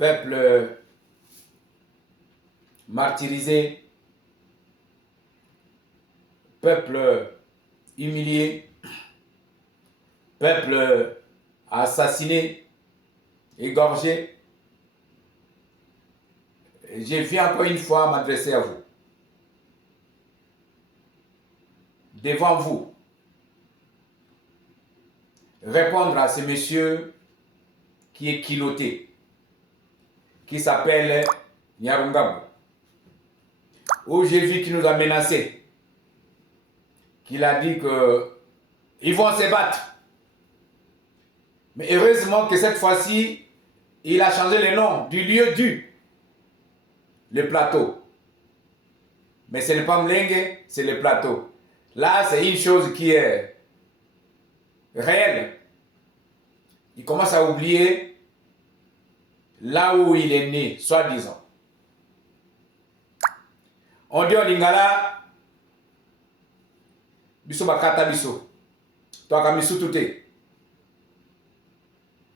peuple martyrisé, peuple humilié, peuple assassiné, égorgé. Je viens encore une fois m'adresser à vous. Devant vous, répondre à ce monsieur qui est kilotté, qui s'appelle Nyarungabo, où j'ai vu qu'il nous a menacés, qu'il a dit qu'ils vont se battre. Mais heureusement que cette fois-ci, il a changé le nom du lieu le plateau. Mais ce n'est pas Mlengue, c'est le plateau. Là, c'est une chose qui est réelle. Il commence à oublier là où il est né, soi-disant. On dit au Lingala, biso bakata biso, toaka misutute.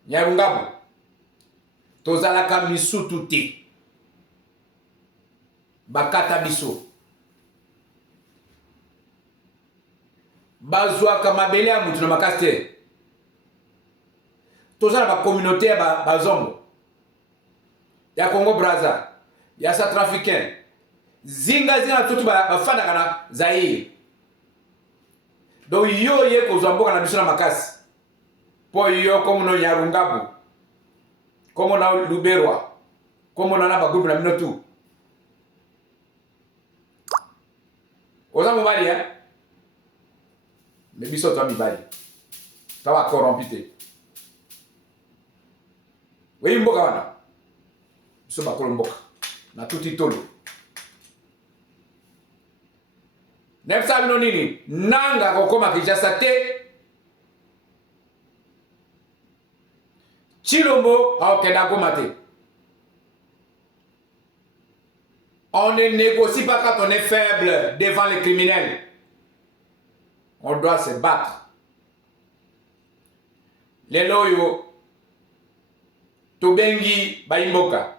Nyarungabo, tozalaka misutute. Bakata biso. Bazwaka mabele ya mutu na makasi te. Tozala ba communauté ya bazongo. Ya Congo Brazza, ya Centrafricain. Zinga tutu bafanda kana Zaire. Donc yo ye kozwa mboka na biso na makasi. Po yo comme no Nyarungabo. Comme na Luberwa. Comme na ba groupe na minotu. Oza mobali ya. Mais biso to mibali. Tawa corrompité. Oui mboka wana. Biso bakolo mboka. Na tuti tolo. Nepsa bino nini? Nanga kokoma Kinshasa te. Chilombo aokenda koma te. On ne négocie pas quand on est faible devant les criminels. On doit se battre. Les loyo, tobengi baimboka,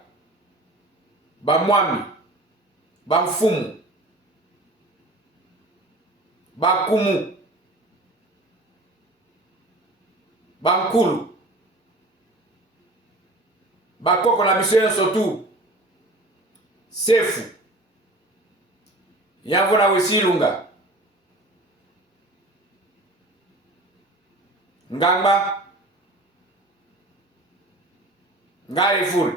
bamwami, bamfumu, bakumu, bankulu, bakoko na biso surtout, sefu, yango na wesilunga. Ngamba Ngare ful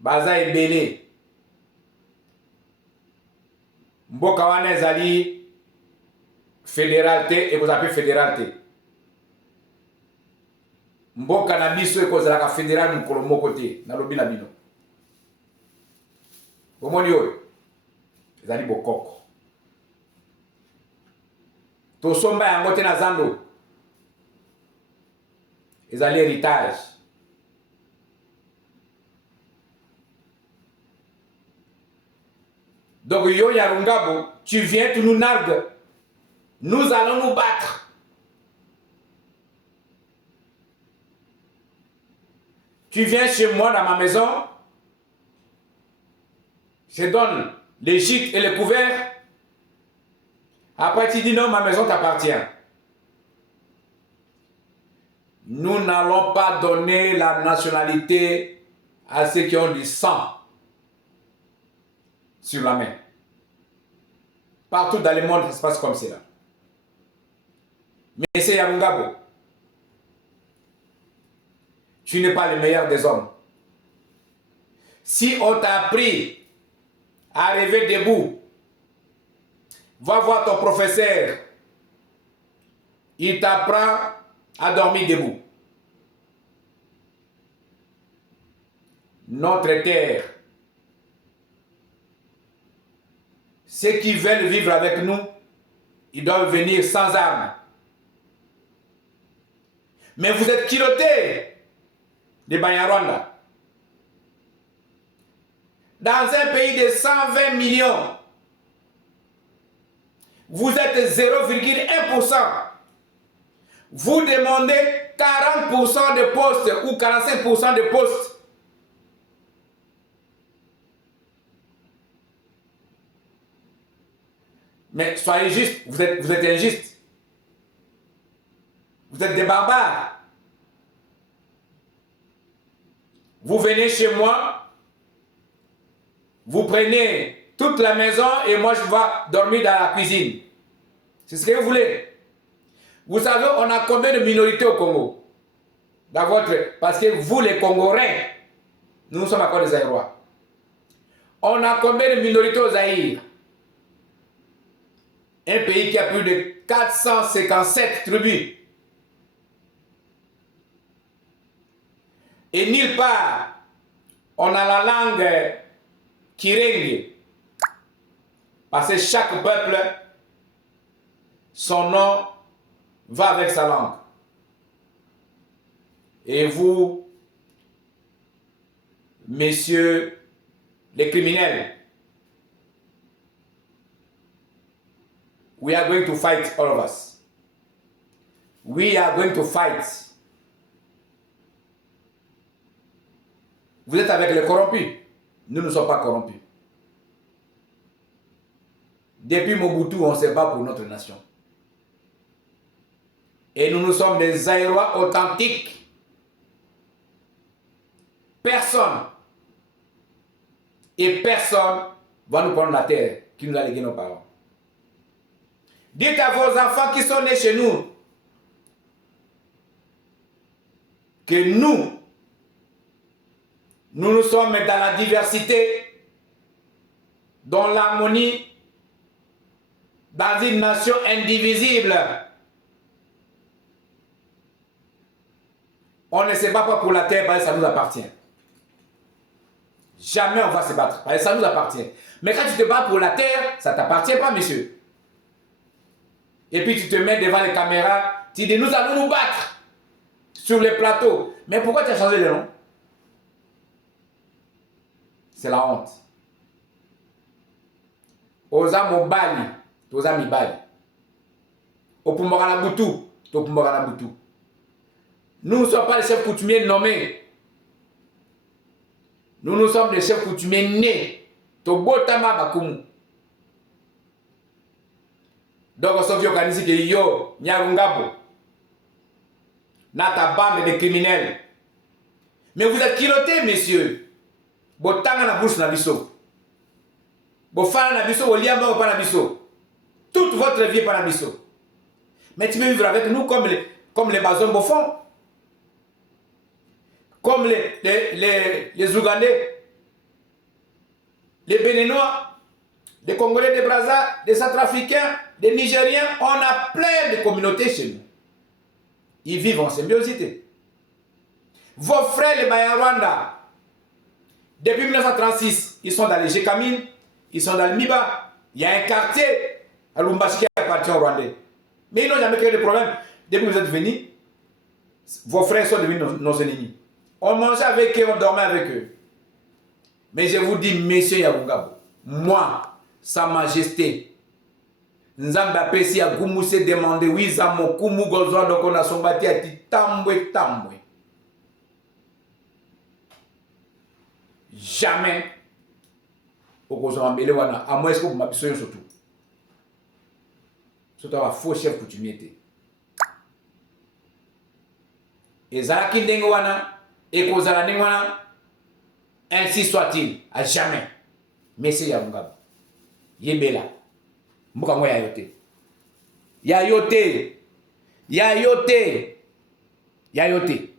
baza ebele mboka wana ezali fédéral te ekozala fédéral te mboka na biso ekozalaka fédéral mokolo moko te nalobi na bino bomoni oyo ezali bokoko tosomba yango te na zando ezali héritage. Donc yo Nyarungabo, tu viens, tu nous nargues. Nous allons nous battre. Tu viens chez moi dans ma maison. Je donne les gîtes et les couverts. Après tu dis non, ma maison t'appartient. Nous n'allons pas donner la nationalité à ceux qui ont du sang sur la main. Partout dans le monde, ça se passe comme cela. Mais c'est Nyarungabo. Tu n'es pas le meilleur des hommes. Si on t'a appris à rêver debout, va voir ton professeur. Il t'apprend à dormir debout. Notre terre, ceux qui veulent vivre avec nous, ils doivent venir sans armes. Mais vous êtes kilottés de Banyarwanda. Dans un pays de 120 millions, vous êtes 0,1%. Vous demandez 40% de postes ou 45% de postes Mais soyez juste, vous êtes injuste. Vous êtes des barbares. Vous venez chez moi, vous prenez toute la maison et moi je vais dormir dans la cuisine. C'est ce que vous voulez. Vous savez, on a combien de minorités au Congo? Parce que vous, les Congolais, nous sommes encore des Zaïrois. On a combien de minorités au Zaïre? Un pays qui a plus de 457 tribus. Et nulle part, on a la langue Kirenge. Parce que chaque peuple, son nom va avec sa langue. Et vous, messieurs les criminels, we are going to fight, all of us. We are going to fight. Vous êtes avec les corrompus. Nous ne sommes pas corrompus. Depuis Mobutu, on se bat pour notre nation. Et nous sommes des Zaïrois authentiques. Personne et personne va nous prendre la terre qui nous a légué nos parents. Dites à vos enfants qui sont nés chez nous que nous sommes dans la diversité, dans l'harmonie, dans une nation indivisible. On ne se bat pas pour la terre parce que ça nous appartient. Jamais on va se battre parce que ça nous appartient. Mais quand tu te bats pour la terre, ça ne t'appartient pas, monsieur. Et puis tu te mets devant les caméras, tu dis nous allons nous battre sur les plateaux. Mais pourquoi tu as changé de nom? C'est la honte. Oza Mobali, Oza Mibali. Opumbara Butu, Topumbara Butu. Nous ne sommes pas les chefs coutumiers nommés. Nous sommes des chefs coutumiers nés. Tobotama Bakumu. Donc, on s'est organisé que yo, Nyarungabo, nata bande de criminels. Mais vous êtes culottés, messieurs. Botanga na bouche na biso. Bofana na biso, Oliamba ou pas na biso. Toute votre vie par na biso. Mais tu veux vivre avec nous comme les Bazon Bofon. Comme les Ougandais, les Béninois, les Congolais de Brazza, les Centrafricains, les Nigériens, on a plein de communautés chez nous. Ils vivent en symbiosité. Vos frères les Bayarwanda, depuis 1936, ils sont dans les Jekamine, ils sont dans le Miba. Il y a un quartier à Lumbashi qui appartient aux Rwandais. Mais ils n'ont jamais créé de problème. Depuis que vous êtes venus, vos frères sont devenus nos ennemis. On mangeait avec eux, on dormait avec eux. Mais je vous dis, messieurs Yarungabo, moi, Sa Majesté, Nzambe apesi ya gumu se demande wiza mokumu gozwa doko na sombati ati tambwe tambwe. Jamais okozwa mbele wana à moins que vous m'absoyez surtout. Surtout un faux chef coutumier te. Ezalaki ndenge wana ekozala ndenge wana ainsi soit-il à jamais. Monsieur Yarungabo. Yebela. Mbuka ngo ya yote. Ya yote. Ya yote. Ya yote.